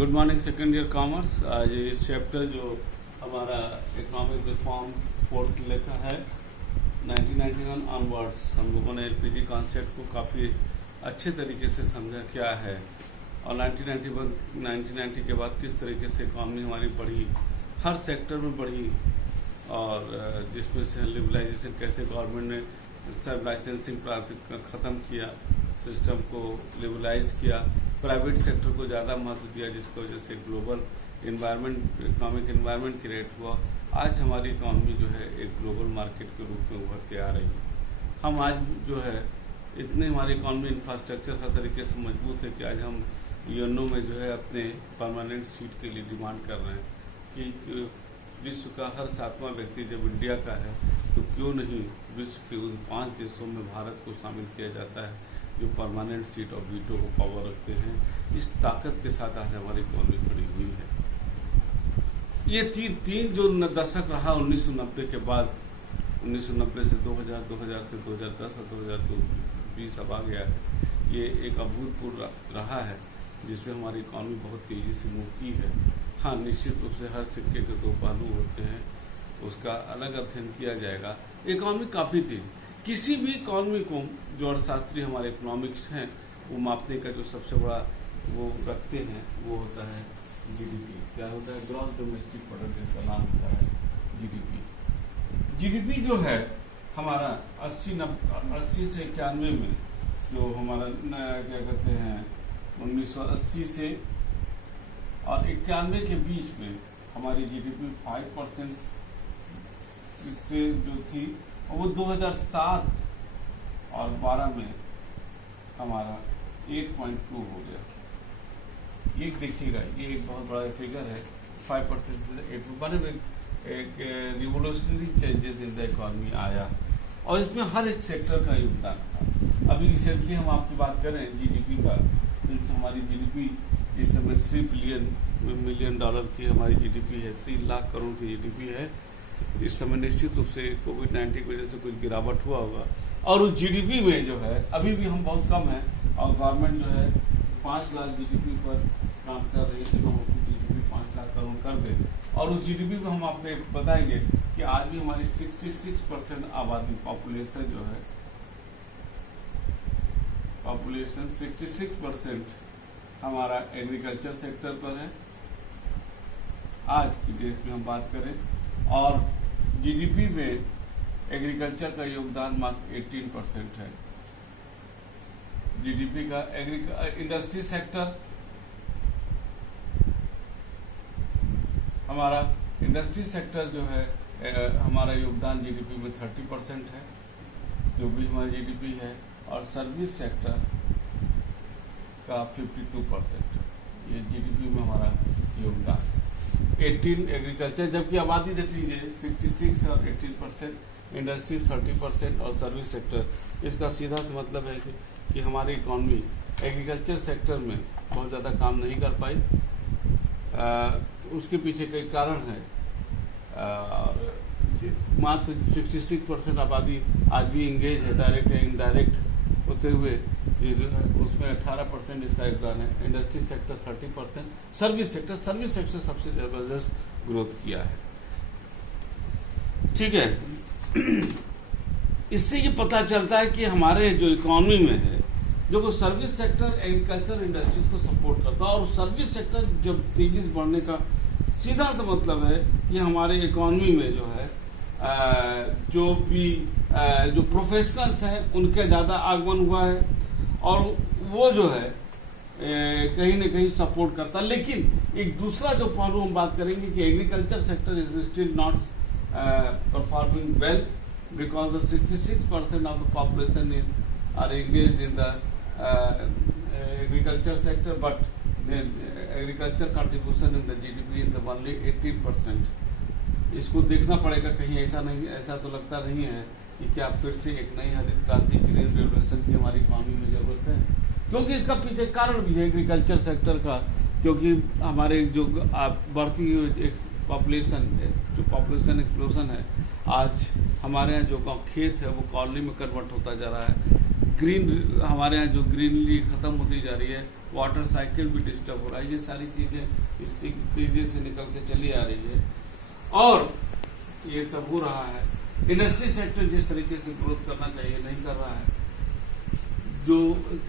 Good morning second year commerce. आज इस chapter जो हमारा इकोनॉमिक रिफॉर्म फोर्थ लेखा है 1991 ऑनवर्ड्स, हम लोगों ने एलपीजी कॉन्सेप्ट को काफ़ी अच्छे तरीके से समझा क्या है और 1990 के बाद किस तरीके से इकॉनमी हमारी बढ़ी, हर सेक्टर में बढ़ी और जिसमें से लिबरलाइजेशन कैसे गवर्नमेंट ने सब लाइसेंसिंग ख़त्म किया, सिस्टम को लिबरलाइज किया, प्राइवेट सेक्टर को ज़्यादा महत्व दिया, जिसकी वजह से global environment economic environment create हुआ। आज हमारी इकॉनमी जो है एक ग्लोबल मार्केट के रूप में उभर के आ रही है। हम आज जो है इतने हमारी इकॉनमी इंफ्रास्ट्रक्चर हर तरीके से मजबूत है कि आज हम यूएनओ में जो है अपने परमानेंट सीट के लिए डिमांड कर रहे हैं कि विश्व का हर 7वां व्यक्ति जब इंडिया का है तो क्यों नहीं विश्व के उन 5 देशों में भारत को शामिल किया जाता है जो परमानेंट सीट और वीटो को पावर रखते हैं। इस ताकत के साथ आज हमारी इकॉनमी खड़ी हुई है। ये तीन जो दशक रहा 1990 के बाद, 1990 से 2000, 2000 से 2010 और 2020 अब आ गया है, ये एक अभूतपूर्व रहा है जिसमें हमारी इकॉनमी बहुत तेजी से मूव की है। हाँ, निश्चित रूप से हर सिक्के के 2 पहलू होते हैं, उसका अलग अध्ययन किया जाएगा। इकॉनमी काफ़ी थी, किसी भी इकॉनमी को जो अर्थशास्त्री हमारे इकोनॉमिक्स हैं वो मापने का जो सबसे बड़ा वो रखते हैं वो होता है जीडीपी। क्या होता है? ग्रॉस डोमेस्टिक प्रोडक्ट, जिसका नाम होता है जीडीपी। जीडीपी जो है हमारा 80 से 91 में जो हमारा क्या कहते हैं 1980 से और 91 के बीच में हमारी जीडीपी 5% से जो थी वो 2007 और 12 में हमारा 8.2 हो गया। ये देखिएगा, ये एक बहुत बड़ा फिगर है। 5% से 8 एक revolutionary changes in the economy आया और इसमें हर एक सेक्टर का योगदान था। अभी रिसेंटली हम आपकी बात करें जीडीपी का, तो हमारी जीडीपी इस समय $3 बिलियन की हमारी जीडीपी है, 3 लाख करोड़ की जीडीपी है। इस समय निश्चित रूप से कोविड-19 की वजह से कुछ गिरावट हुआ होगा और उस जीडीपी में जो है अभी भी हम बहुत कम हैं और गवर्नमेंट जो है 5 लाख जीडीपी पर काम कर रही है कि हम अपनी जीडीपी 5 लाख करोड़ कर दें। और उस जीडीपी में हम आपको बताएंगे कि आज भी हमारी 66% आबादी पॉपुलेशन जो है 66% हमारा एग्रीकल्चर सेक्टर पर है आज की डेट में हम बात करें, और जीडीपी में एग्रीकल्चर का योगदान मात्र 18% है। जीडीपी का इंडस्ट्री सेक्टर हमारा इंडस्ट्री सेक्टर जो है हमारा योगदान जीडीपी में 30% है, जो भी हमारी जीडीपी है, और सर्विस सेक्टर का 52% ये जीडीपी में हमारा योगदान। 18 एग्रीकल्चर, जबकि आबादी देख लीजिए 66 और 18%, इंडस्ट्री 30% और सर्विस सेक्टर। इसका सीधा सा मतलब है कि हमारी इकॉनमी एग्रीकल्चर सेक्टर में बहुत ज़्यादा काम नहीं कर पाई। उसके पीछे कई कारण है। मात्र 66% आबादी आज भी इंगेज है, डायरेक्ट या इनडायरेक्ट होते हुए, उसमें 18% इसका योगदान है। इंडस्ट्री सेक्टर 30%, सर्विस सेक्टर सबसे जबरदस्त ग्रोथ किया है। ठीक है, इससे ये पता चलता है कि हमारे जो इकोनॉमी में है, जो वो सर्विस सेक्टर एग्रीकल्चर इंडस्ट्रीज को सपोर्ट करता है, और सर्विस सेक्टर जब तेजी से बढ़ने का सीधा सा मतलब है कि हमारे इकोनॉमी में जो है जो भी जो प्रोफेशनल्स हैं उनका ज़्यादा आगमन हुआ है और वो जो है कहीं न कहीं सपोर्ट करता है। लेकिन एक दूसरा जो पहलू हम बात करेंगे कि agriculture sector is still not performing well because the 66% of the population are engaged in the agriculture sector, but agriculture contribution in the GDP is the only 18%। इसको देखना पड़ेगा, कहीं ऐसा तो लगता नहीं है कि क्या फिर से एक नई हरित क्रांति ग्रीन रेवोल्यूशन की हमारी इकॉनमी में जरूरत है, क्योंकि इसका पीछे कारण भी है एग्रीकल्चर सेक्टर का। क्योंकि हमारे जो बढ़ती पॉपुलेशन एक्सप्लोजन है, आज हमारे यहाँ जो खेत है वो कॉलोनी में कन्वर्ट होता जा रहा है, ग्रीन, हमारे यहाँ जो ग्रीनरी खत्म होती जा रही है, वाटर साइकिल भी डिस्टर्ब हो रहा है, ये सारी चीजें इस तेजी से निकल के चली आ रही है और ये सब हो रहा है। इंडस्ट्री सेक्टर जिस तरीके से ग्रोथ करना चाहिए नहीं कर रहा है। जो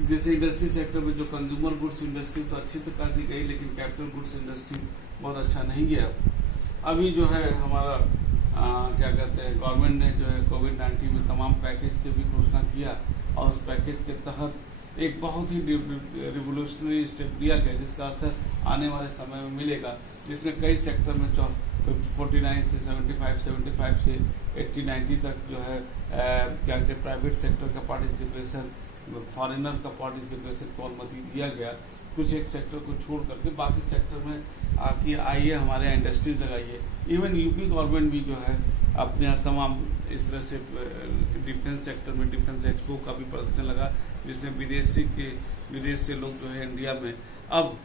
जैसे इंडस्ट्री सेक्टर में जो कंज्यूमर गुड्स इंडस्ट्री तो अच्छी तो कर दी गई, लेकिन कैपिटल गुड्स इंडस्ट्री बहुत अच्छा नहीं गया। अभी जो है हमारा क्या कहते हैं, गवर्नमेंट ने जो है कोविड-19 में तमाम पैकेज की भी घोषणा किया और उस पैकेज के तहत एक बहुत ही रिवोल्यूशनरी स्टेप लिया गया, जिसका असर आने वाले समय में मिलेगा, जिसमें कई सेक्टर में 49 से 75 से 80-90 तक जो है क्या कहते हैं प्राइवेट सेक्टर का पार्टिसिपेशन, फॉरेनर का पार्टिसिपेशन को अनुमति दिया गया। कुछ एक सेक्टर को छोड़ करके बाकी सेक्टर में आके आइए, हमारे यहाँ इंडस्ट्रीज लगाइए। इवन यूपी गवर्नमेंट भी जो है अपने यहाँ तमाम इस तरह से डिफेंस सेक्टर में डिफेंस एक्सपो का भी प्रदर्शन लगा, जिसमें विदेश से लोग जो है इंडिया में अब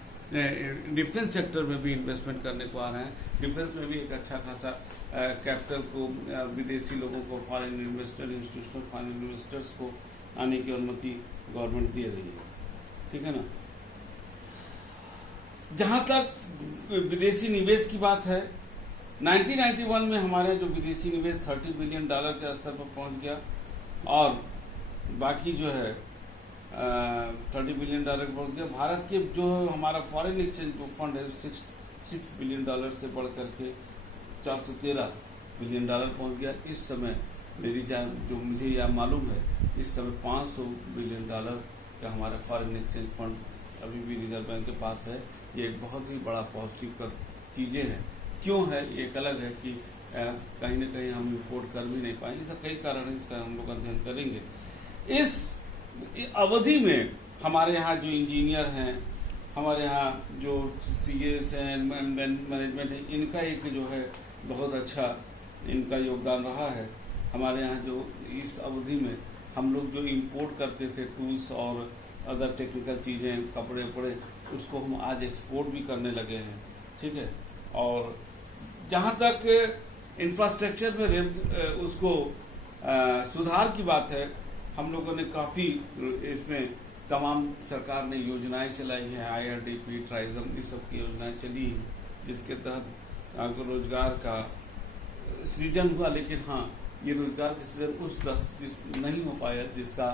डिफेंस सेक्टर में भी इन्वेस्टमेंट करने को आ रहे हैं। डिफेंस में भी एक अच्छा खासा कैपिटल को विदेशी लोगों को, foreign investor, institutional foreign investors को आने की अनुमति गवर्नमेंट दे रही है, ठीक है ना। जहां तक विदेशी निवेश की बात है, 1991 में हमारे जो विदेशी निवेश $30 बिलियन के स्तर पर पहुंच गया और बाकी जो है $30 बिलियन पहुंच गया। भारत के जो हमारा फॉरेन एक्सचेंज जो फंड है $6 बिलियन से बढ़ करके $413 बिलियन पहुंच गया। इस समय मेरी जो मुझे यह मालूम है, इस समय $500 बिलियन का हमारा फॉरेन एक्सचेंज फंड अभी भी रिजर्व बैंक के पास है। ये एक बहुत ही बड़ा पॉजिटिव चीजें हैं। क्यों है? एक अलग है कि कहीं न कहीं हम इम्पोर्ट कर भी नहीं पाएंगे, तो कई कारण है, इसका हम लोग अध्ययन करेंगे। इस अवधि में हमारे यहाँ जो इंजीनियर हैं, हमारे यहाँ जो सीएस हैं, मैनेजमेंट है, इनका एक जो है बहुत अच्छा इनका योगदान रहा है। हमारे यहाँ जो इस अवधि में हम लोग जो इम्पोर्ट करते थे टूल्स और अदर टेक्निकल चीज़ें, कपड़े उपड़े, उसको हम आज एक्सपोर्ट भी करने लगे हैं, ठीक है। और जहाँ तक इंफ्रास्ट्रक्चर में उसको सुधार की बात है, हम लोगों ने काफ़ी इसमें तमाम सरकार ने योजनाएं चलाई हैं, IRDP, ट्राइजम, ये सब की योजनाएं चली हैं, जिसके तहत आपको रोजगार का सृजन हुआ। लेकिन हाँ, ये रोजगार का सृजन नहीं हो पाया जिसका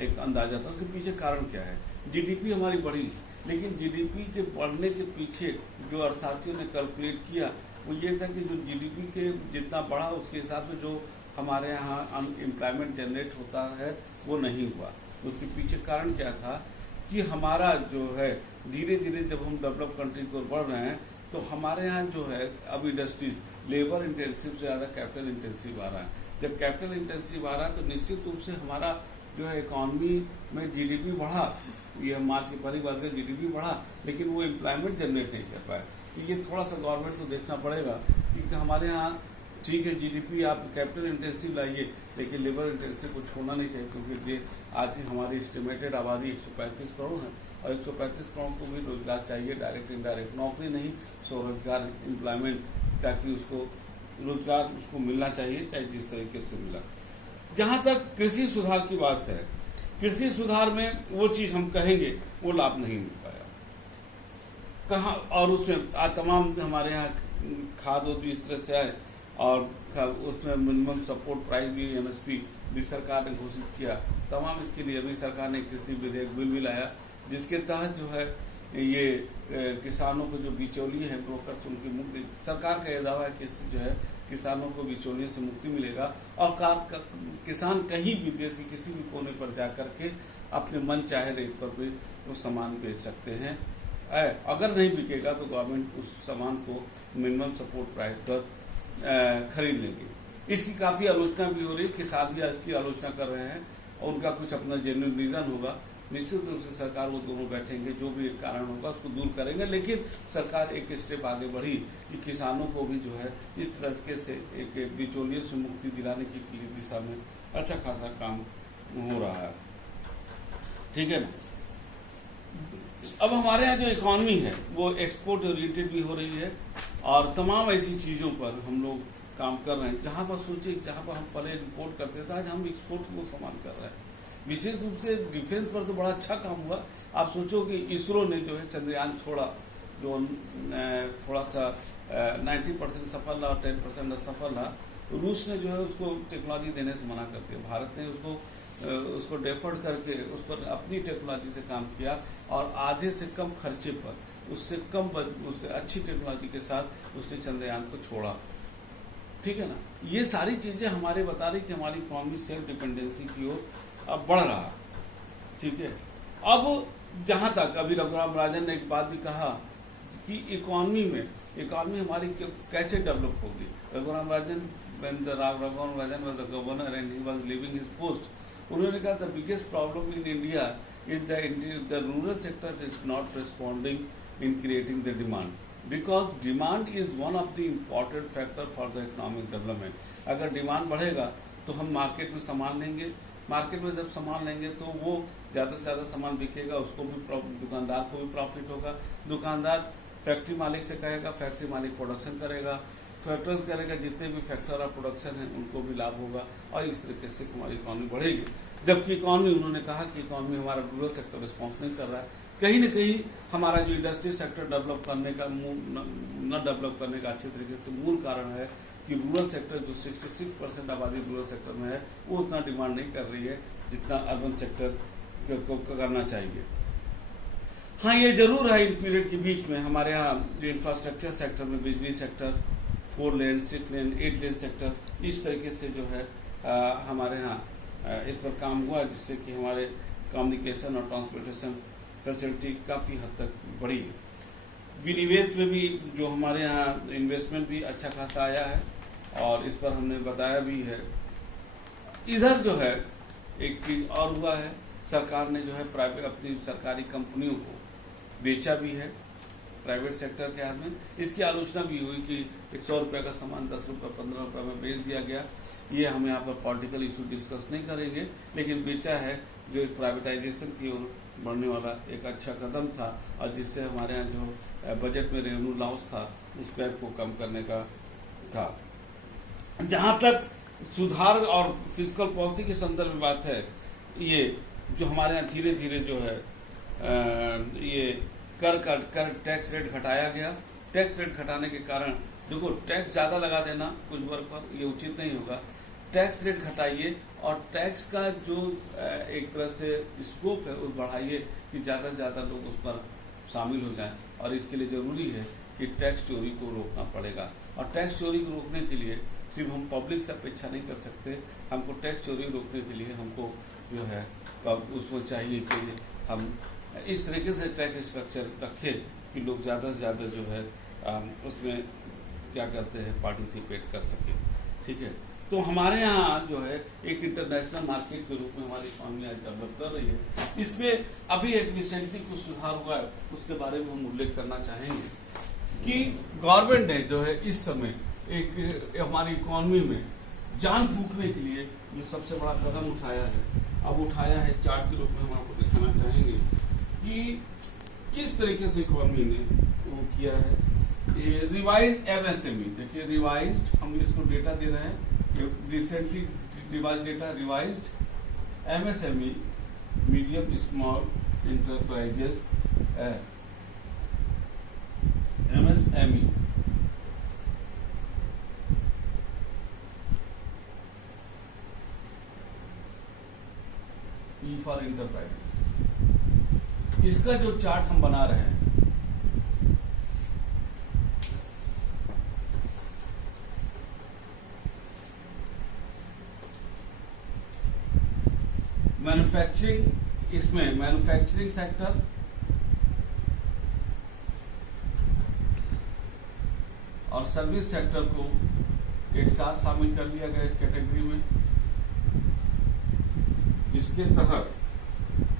एक अंदाजा था। उसके पीछे कारण क्या है? GDP हमारी बढ़ी, लेकिन GDP के बढ़ने के पीछे जो अर्थशास्त्रियों ने कैलकुलेट किया वो ये था कि जो GDP के जितना बढ़ा उसके हिसाब से जो हमारे यहाँ अनएम्प्लॉयमेंट जनरेट होता है वो नहीं हुआ। उसके पीछे कारण क्या था कि हमारा जो है धीरे धीरे जब हम डेवलप कंट्री को बढ़ रहे हैं, तो हमारे यहाँ जो है अब इंडस्ट्रीज लेबर इंटेंसिव से ज़्यादा कैपिटल इंटेंसिव आ रहा है। जब कैपिटल इंटेंसिव आ रहा है तो निश्चित रूप से हमारा जो है इकोनॉमी में GDP बढ़ा, ये मार्च की पहली बात है, GDP बढ़ा, लेकिन वो एम्प्लॉयमेंट जनरेट नहीं कर पाया। तो ये थोड़ा सा गवर्नमेंट को देखना पड़ेगा, क्योंकि हमारे यहाँ ठीक है GDP आप कैपिटल इंटेंसिव लाइए, लेकिन लेबर इंटेंसिव को छोड़ना नहीं चाहिए, क्योंकि आज हमारी एस्टिमेटेड आबादी 135 करोड़ है और 135 करोड़ को भी रोजगार चाहिए, डायरेक्ट इनडायरेक्ट, नौकरी नहीं, स्वरोजगार, एम्प्लॉयमेंट, ताकि उसको रोजगार उसको मिलना चाहिए, चाहे जिस तरीके से मिला। जहां तक कृषि सुधार की बात है, कृषि सुधार में वो चीज हम कहेंगे वो लाभ नहीं मिल पाया कहाँ, और उसमें तमाम हमारे यहाँ खाद भी इस तरह से आए और उसमें मिनिमम सपोर्ट प्राइस भी MSP भी सरकार ने घोषित किया। तमाम इसके लिए अभी सरकार ने कृषि विधेयक बिल भी लाया, जिसके तहत जो है ये किसानों को जो बिचौलिए हैं, ब्रोकर्स, उनकी मुक्ति, सरकार का यह दावा है कि इससे जो है किसानों को बिचौलियों से मुक्ति मिलेगा और किसान कहीं भी देश के किसी भी कोने पर जाकर के अपने मन चाहे रेट पर भी वो सामान बेच सकते हैं। अगर नहीं बिकेगा तो गवर्नमेंट उस सामान को मिनिमम सपोर्ट प्राइस पर खरीद लेगी। इसकी काफी आलोचना भी हो रही है, किसान भी इसकी आलोचना कर रहे हैं और उनका कुछ अपना जेन्युइन रीजन होगा। निश्चित रूप से सरकार वो दोनों बैठेंगे, जो भी एक कारण होगा उसको दूर करेंगे, लेकिन सरकार एक स्टेप आगे बढ़ी कि किसानों को भी जो है इस तरीके से एक बिचौलियों से मुक्ति दिलाने की दिशा में अच्छा खासा काम हो रहा है, ठीक है ना। अब हमारे यहाँ जो इकोनॉमी है वो एक्सपोर्ट ओरिएंटेड भी हो रही है और तमाम ऐसी चीजों पर हम लोग काम कर रहे हैं। जहां पर सोचिए, जहां पर हम पहले इम्पोर्ट करते थे, आज हम एक्सपोर्ट वो सामान कर रहे हैं। विशेष रूप से डिफेंस पर तो बड़ा अच्छा काम हुआ। आप सोचो कि इसरो ने जो है चंद्रयान छोड़ा, जो थोड़ा सा 90% सफल रहा और 10% असफल रहा। रूस ने जो है उसको टेक्नोलॉजी देने से मना कर दिया, भारत ने उसको डेफर्ड करके उस पर अपनी टेक्नोलॉजी से काम किया और आधे से कम खर्चे पर, उससे अच्छी टेक्नोलॉजी के साथ उसने चंद्रयान को छोड़ा। ठीक है ना, ये सारी चीजें हमारे बता रही कि हमारी इकोनॉमी सेल्फ डिपेंडेंसी की ओर अब बढ़ रहा। ठीक है, अब जहां तक अभी रघुराम राजन ने एक बात भी कहा कि इकोनॉमी हमारी कैसे डेवलप होगी। Raghuram Rajan, when Raghuram Rajan was the governor and he was leaving his post, उन्होंने कहा the biggest problem in India is the rural sector is not responding in creating the demand, because demand is one of the important factor for the economic development. अगर demand बढ़ेगा तो हम market में सामान लेंगे, market में जब सामान लेंगे तो वो ज्यादा से ज्यादा सामान बिकेगा, उसको भी दुकानदार को भी प्रॉफिट होगा, दुकानदार फैक्ट्री मालिक से कहेगा, फैक्ट्री मालिक प्रोडक्शन करेगा, फैक्टर्स करेगा, जितने भी फैक्टर ऑफ प्रोडक्शन है उनको भी लाभ होगा और इस तरीके से हमारी इकोनॉमी बढ़ेगी। जबकि इकोनॉमी, उन्होंने कहा कि इकोनॉमी हमारा रूरल सेक्टर रिस्पॉन्स नहीं कर रहा है, कहीं न कहीं हमारा जो इंडस्ट्री सेक्टर डेवलप करने का न डेवलप करने का अच्छे तरीके से मूल कारण है कि रूरल सेक्टर जो 66% आबादी रूरल सेक्टर में है वो उतना डिमांड नहीं कर रही है जितना अर्बन सेक्टर को करना चाहिए। हाँ, ये जरूर है इन पीरियड के बीच में हमारे यहाँ जो इंफ्रास्ट्रक्चर सेक्टर में बिजली सेक्टर, 4 लेन, 6 लेन, 8 लेन सेक्टर, इस तरीके से जो है हमारे यहाँ इस पर काम हुआ, जिससे कि हमारे कम्युनिकेशन और ट्रांसपोर्टेशन फैसिलिटी काफी हद तक बढ़ी है। विनिवेश में भी जो हमारे यहाँ इन्वेस्टमेंट भी अच्छा खासा आया है और इस पर हमने बताया भी है। इधर जो है एक चीज और हुआ है, सरकार ने जो है प्राइवेट अपनी सरकारी कंपनियों को बेचा भी है प्राइवेट सेक्टर के हाथ में। इसकी आलोचना भी हुई कि 100 रुपए का सामान 10 रुपए 15 रुपए में बेच दिया गया। ये हम यहाँ पर पॉलिटिकल इशू डिस्कस नहीं करेंगे, लेकिन बेचा है जो एक प्राइवेटाइजेशन की ओर बढ़ने वाला एक अच्छा कदम था और जिससे हमारे यहाँ जो बजट में रेवेन्यू लॉस था उस गैप को कम करने का था। जहां तक सुधार और फिजिकल पॉलिसी के संदर्भ में बात है, ये जो हमारे यहाँ धीरे धीरे जो है ये कर टैक्स रेट घटाया गया। टैक्स रेट घटाने के कारण देखो, टैक्स ज्यादा लगा देना कुछ वर्ग पर ये उचित नहीं होगा। टैक्स रेट घटाइए और टैक्स का जो एक तरह से स्कोप है उस बढ़ाइए कि ज्यादा से ज्यादा लोग उस पर शामिल हो जाएं। और इसके लिए जरूरी है कि टैक्स चोरी को रोकना पड़ेगा और टैक्स चोरी को रोकने के लिए सिर्फ हम पब्लिक से अपेक्षा नहीं कर सकते। हमको टैक्स चोरी रोकने के लिए हमको जो है उसमें चाहिए कि हम इस तरीके से टैक्स स्ट्रक्चर रखें कि लोग ज्यादा से ज्यादा जो है उसमें क्या करते हैं पार्टिसिपेट कर सके। ठीक है, तो हमारे यहाँ जो है एक इंटरनेशनल मार्केट के रूप में हमारी इकोनॉमी आज डेवलप कर रही है। इसमें अभी एक रिसेंटली कुछ सुधार हुआ है, उसके बारे में हम उल्लेख करना चाहेंगे कि गवर्नमेंट ने जो है इस समय एक हमारी इकोनॉमी में जान फूंकने के लिए जो सबसे बड़ा कदम उठाया है, अब उठाया है चार्ट के रूप में हम आपको दिखाना चाहेंगे कि किस तरीके से इकोनॉमी ने वो किया है। ये रिवाइज एमएसएमई, देखिए रिवाइज्ड, हम इसको डेटा दे रहे हैं recently revise data, revised MSME medium small enterprises MSME E for enterprises, इसका जो चार्ट हम बना रहे हैं मैन्युफैक्चरिंग, इसमें मैन्युफैक्चरिंग सेक्टर और सर्विस सेक्टर को एक साथ शामिल कर लिया गया इस कैटेगरी में, जिसके तहत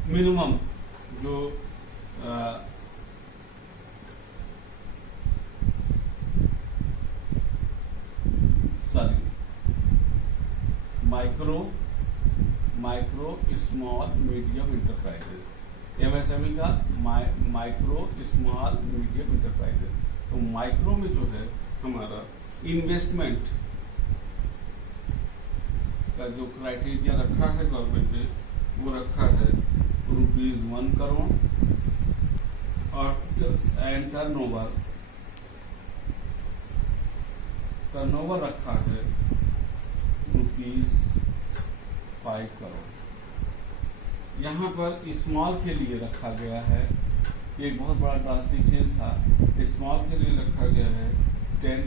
मिनिमम जो micro small medium enterprises, MSME का माइक्रो स्मॉल मीडियम इंटरप्राइजेज। तो माइक्रो में जो है हमारा इन्वेस्टमेंट का जो क्राइटेरिया रखा है गवर्नमेंट ने वो रखा है ₹1 करोड़ और टर्नओवर रखा है ₹5 करोड़। यहाँ पर स्मॉल के लिए रखा गया है, एक बहुत बड़ा ड्रास्टिक चेंज था। स्मॉल के लिए रखा गया है 10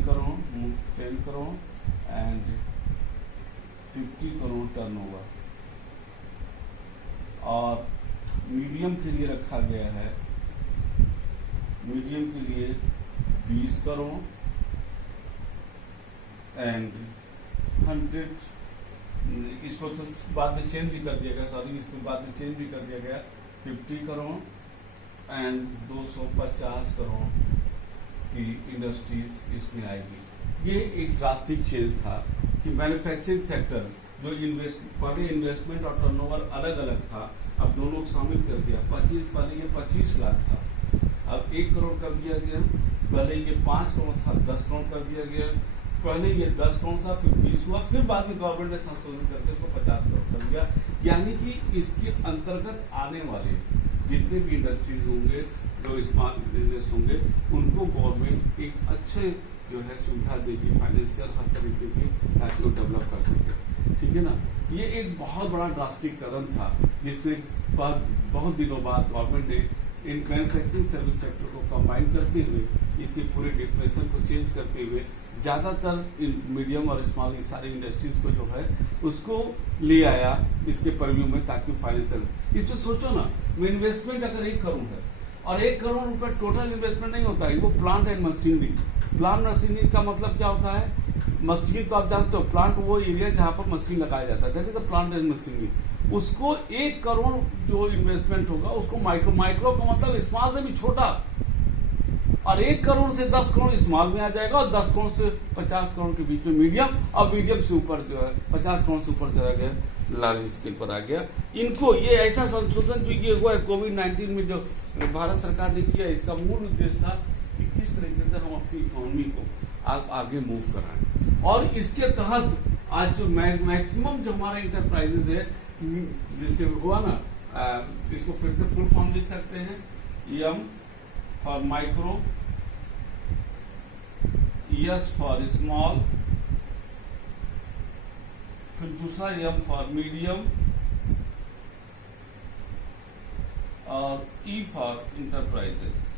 करोड़ एंड 50 करोड़ टर्नओवर, और मीडियम के लिए रखा गया है, मीडियम के लिए 20 करोड़ एंड 100, इसको तो बाद में चेंज भी कर दिया गया, सॉरी इसको बाद में चेंज भी कर दिया गया, 50 करोड़ एंड 250 करोड़ की इंडस्ट्रीज इसमें आएगी। ये एक ड्रास्टिक चेंज था कि मैन्युफैक्चरिंग सेक्टर जो पहले इन्वेस्टमेंट और टर्नओवर अलग अलग था, अब दोनों को शामिल कर दिया। पहले ये 25 लाख था, अब 1 करोड़ कर दिया गया। पहले ये 5 करोड़ था, 10 करोड़ कर दिया गया। पहले ये 10 करोड़ था, फिर 20 हुआ, फिर बाद में गवर्नमेंट ने संशोधन करके उसको 50 करोड़ कर दिया। यानी कि इसके अंतर्गत आने वाले जितने भी इंडस्ट्रीज होंगे, जो स्मॉल बिजनेस होंगे, उनको गवर्नमेंट एक अच्छे जो है सुविधा देगी, फाइनेंशियल हर तरीके की, ताकि वो डेवलप कर सके। ठीक है ना। ये एक बहुत बड़ा ड्रास्टिक कदम था, जिसमें बहुत दिनों बाद गवर्नमेंट ने इन मैन्युफैक्चरिंग सर्विस सेक्टर को कंबाइन करते हुए, इसके पूरे डिफिनेशन को चेंज करते हुए, ज्यादातर मीडियम और स्मॉल सारी इंडस्ट्रीज को जो है उसको ले आया इसके परव्यू में, ताकि फाइनेंशियल। इसमें सोचो ना, इन्वेस्टमेंट अगर 1 करोड़ है और 1 करोड़ रुपए टोटल इन्वेस्टमेंट नहीं होता है, वो plant and machinery. Plant machinery का मतलब क्या होता है? मशीन तो आप जानते हो, प्लांट वो एरिया जहां पर मशीन लगाया जाता है, that is the plant and machinery. उसको 1 करोड़ जो इन्वेस्टमेंट होगा उसको माइक्रो का मतलब स्मॉल से भी छोटा, और 1 करोड़ से 10 करोड़ स्मॉल में आ जाएगा, और 10 करोड़ से 50 करोड़ के बीच में मीडियम, और मीडियम से ऊपर जो है 50 करोड़ से ऊपर चला गया, लार्ज स्केल पर आ गया। इनको ये ऐसा संशोधन जो ये हुआ है कोविड-19 में, जो भारत सरकार ने किया, इसका मूल उद्देश्य था कि किस तरीके से हम अपनी इकोनॉमी को आगे मूव कराएं। और इसके तहत आज जो मैक्सिमम जो हमारा इंटरप्राइजेज है, जैसे हुआ ना, इसको फिर से फुल फॉर्म लिख सकते हैं, M for micro, S for small, फिर दूसरा एम फॉर मीडियम और ई फॉर इंटरप्राइजेस।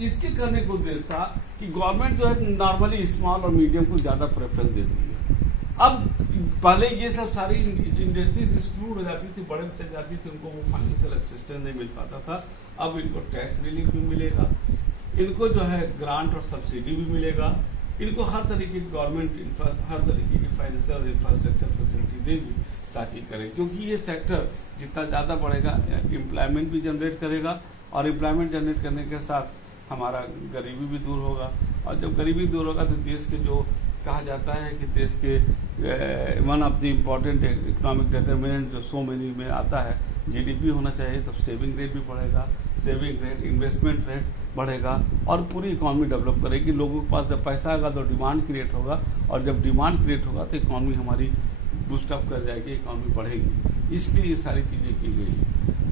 इसके करने का उद्देश्य था कि गवर्नमेंट जो है नॉर्मली स्मॉल और मीडियम को ज्यादा प्रेफरेंस देती है। अब पहले ये सब सारी इंडस्ट्रीज एक्सक्लूड हो जाती थी, बड़े चल जाती थी, उनको वो फाइनेंशियल असिस्टेंस नहीं मिल पाता था। अब इनको टैक्स रिलीफ भी मिलेगा, इनको जो है ग्रांट और सब्सिडी भी मिलेगा, इनको हर तरीके की गवर्नमेंट हर तरीके की फाइनेंशियल इंफ्रास्ट्रक्चर फैसिलिटी देगी ताकि करें, क्योंकि ये सेक्टर जितना ज्यादा बढ़ेगा एम्प्लॉयमेंट भी जनरेट करेगा, और एम्प्लॉयमेंट जनरेट करने के साथ हमारा गरीबी भी दूर होगा। और जब गरीबी दूर होगा तो देश के जो कहा जाता है कि देश के one of the important economic determinant जो सो मेनी में आता है, जीडीपी होना चाहिए, तब सेविंग रेट भी बढ़ेगा, सेविंग रेट, इन्वेस्टमेंट रेट बढ़ेगा, और पूरी इकोनॉमी डेवलप करेगी। लोगों के पास जब पैसा आएगा तो डिमांड क्रिएट होगा, और जब डिमांड क्रिएट होगा तो इकोनॉमी हमारी बूस्टअप कर जाएगी, इकोनॉमी बढ़ेगी। इसलिए ये सारी चीजें की गई।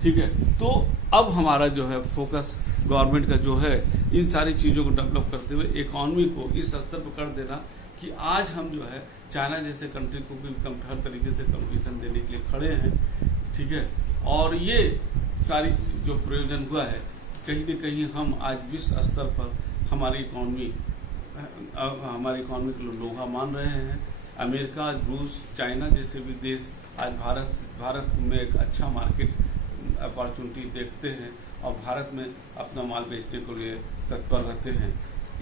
ठीक है, तो अब हमारा जो है फोकस गवर्नमेंट का जो है इन सारी चीजों को डेवलप करते हुए इकोनॉमी को इस स्तर पर कर देना कि आज हम जो है चाइना जैसे कंट्री को भी हर तरीके से कंपटीशन देने के लिए खड़े हैं। ठीक है, और ये सारी जो प्रयोजन हुआ है, कहीं न कहीं हम आज विश्व स्तर पर हमारी इकोनॉमी को लोहा मान रहे हैं। अमेरिका, रूस, चाइना जैसे भी देश आज भारत में एक अच्छा मार्केट अपॉर्चुनिटी देखते हैं, और भारत में अपना माल बेचने के लिए तत्पर रहते हैं।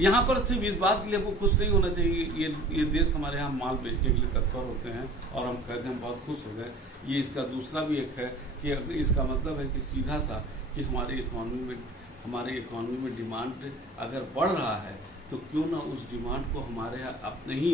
यहाँ पर सिर्फ इस बात के लिए आपको खुश नहीं होना चाहिए, ये देश हमारे यहाँ माल बेचने के लिए तत्पर होते हैं, और हम कहते हैं बहुत खुश हो गए। ये इसका दूसरा भी एक है कि इसका मतलब है कि सीधा सा कि हमारे इकोनॉमी में डिमांड अगर बढ़ रहा है, तो क्यों ना उस डिमांड को हमारे यहाँ अपने ही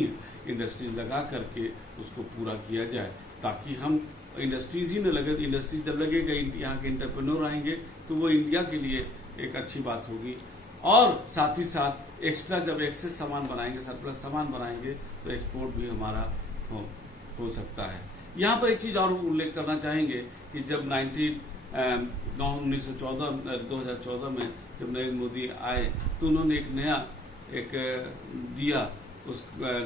इंडस्ट्रीज लगा करके उसको पूरा किया जाए, ताकि हम इंडस्ट्रीज ही न लगे। तो इंडस्ट्रीज जब लगेगा, यहाँ के एंटरप्रेन्योर आएंगे, तो वो इंडिया के लिए एक अच्छी बात होगी। और साथ ही साथ एक्स्ट्रा जब एक्सेस सामान बनाएंगे, सरप्लस सामान बनाएंगे, तो एक्सपोर्ट भी हमारा हो सकता है। यहाँ पर एक चीज और उल्लेख करना चाहेंगे कि जब 2014 में जब नरेंद्र मोदी आए तो उन्होंने एक नया दिया उस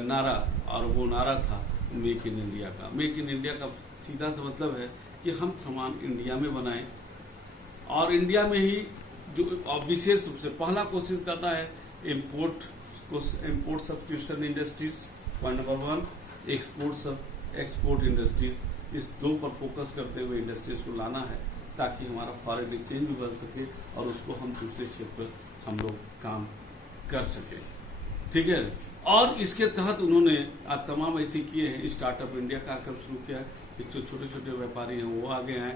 नारा, और वो नारा था मेक इन इंडिया का। मेक इन इंडिया का सीधा सा मतलब है कि हम सामान इंडिया में बनाएं, और इंडिया में ही जो विशेष रूप से पहला कोशिश करना है import substitution industries, point number 1, export industries, इस दो पर फोकस करते हुए इंडस्ट्रीज को लाना है ताकि हमारा फॉरेन एक्सचेंज भी बढ़ सके और उसको हम दूसरे क्षेत्र पर हम लोग काम कर सके। ठीक है। और इसके तहत उन्होंने आज तमाम ऐसे किए हैं, स्टार्टअप इंडिया कार्यक्रम शुरू किया है, जो छोटे छोटे व्यापारी हैं वो आगे आए।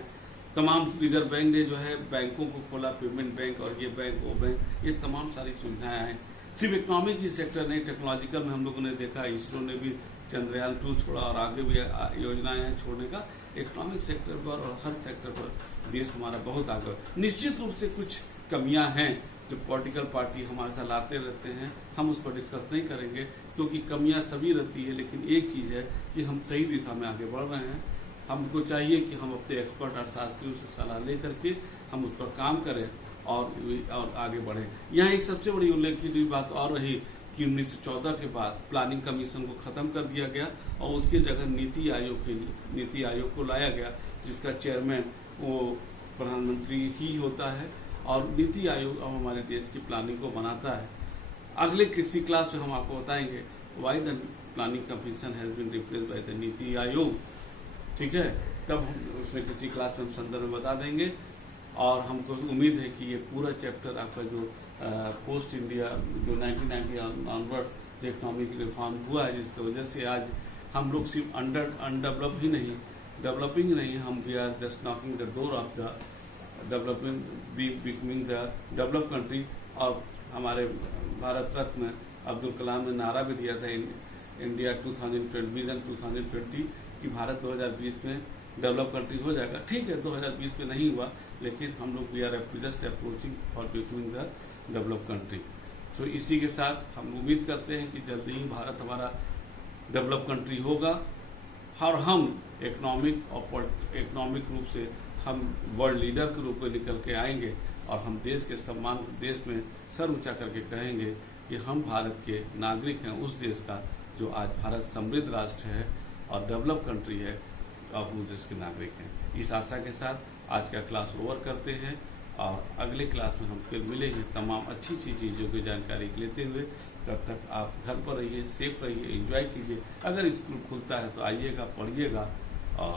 तमाम रिजर्व बैंक ने जो है बैंकों को खोला, पेमेंट बैंक और ये बैंक वो बैंक, ये तमाम सारी सुविधाएं आए। सिर्फ इकोनॉमिक ही सेक्टर नहीं, टेक्नोलॉजिकल में हम लोगों ने देखा इसरो ने भी चंद्रयान 2 छोड़ा और आगे भी योजनाएं हैं छोड़ने का। इकोनॉमिक सेक्टर पर और हर सेक्टर पर देश हमारा बहुत आगे। निश्चित रूप से कुछ कमियां हैं जो पॉलिटिकल पार्टी हमारे साथ लाते रहते हैं, हम उस पर डिस्कस नहीं करेंगे क्योंकि कमियां सभी रहती है, लेकिन एक चीज है कि हम सही दिशा में आगे बढ़ रहे हैं। हमको चाहिए कि हम अपने एक्सपर्ट अर्थशास्त्रियों से सलाह लेकर के हम उस पर काम करें और आगे बढ़ें। यहाँ एक सबसे बड़ी उल्लेखनीय बात और रही कि 1914 के बाद प्लानिंग कमीशन को खत्म कर दिया गया और उसकी जगह नीति आयोग को लाया गया, जिसका चेयरमैन वो प्रधानमंत्री ही होता है, और नीति आयोग अब हमारे देश की प्लानिंग को बनाता है। अगले किसी क्लास में हम आपको बताएंगे why the planning commission has been replaced by the NITI Aayog. ठीक है, तब हम उसमें किसी क्लास में हम संदर्भ में बता देंगे। और हमको उम्मीद है कि ये पूरा चैप्टर आपका जो पोस्ट इंडिया जो 1990 ऑनवर्ड्स जो इकोनॉमिक रिफॉर्म हुआ है, जिसकी वजह से आज हम लोग सिर्फ डेवलपिंग नहीं, हम we are just knocking the door of the development, becoming the develop country. और हमारे भारत रत्न अब्दुल कलाम ने नारा भी दिया था इंडिया 2020 विजन 2020 कि भारत 2020 में डेवलप कंट्री हो जाएगा। ठीक है, 2020 में नहीं हुआ, लेकिन हम लोग we are just approaching for becoming the develop country. तो इसी के साथ हम उम्मीद करते हैं कि जल्दी ही भारत हमारा डेवलप कंट्री होगा और हम इकोनॉमिक रूप से हम वर्ल्ड लीडर के रूप में निकल के आएंगे और हम देश के सम्मान, देश में सर ऊंचा करके कहेंगे कि हम भारत के नागरिक हैं, उस देश का जो आज भारत समृद्ध राष्ट्र है और डेवलप कंट्री है, और उस देश के नागरिक हैं। इस आशा के साथ आज का क्लास ओवर करते हैं और अगले क्लास में हम फिर मिलेंगे तमाम अच्छी चीज़ों की जानकारी लेते हुए। तब तक आप घर पर रहिए, सेफ रहिए, एंजॉय कीजिए। अगर स्कूल खुलता है तो आइएगा, पढ़िएगा और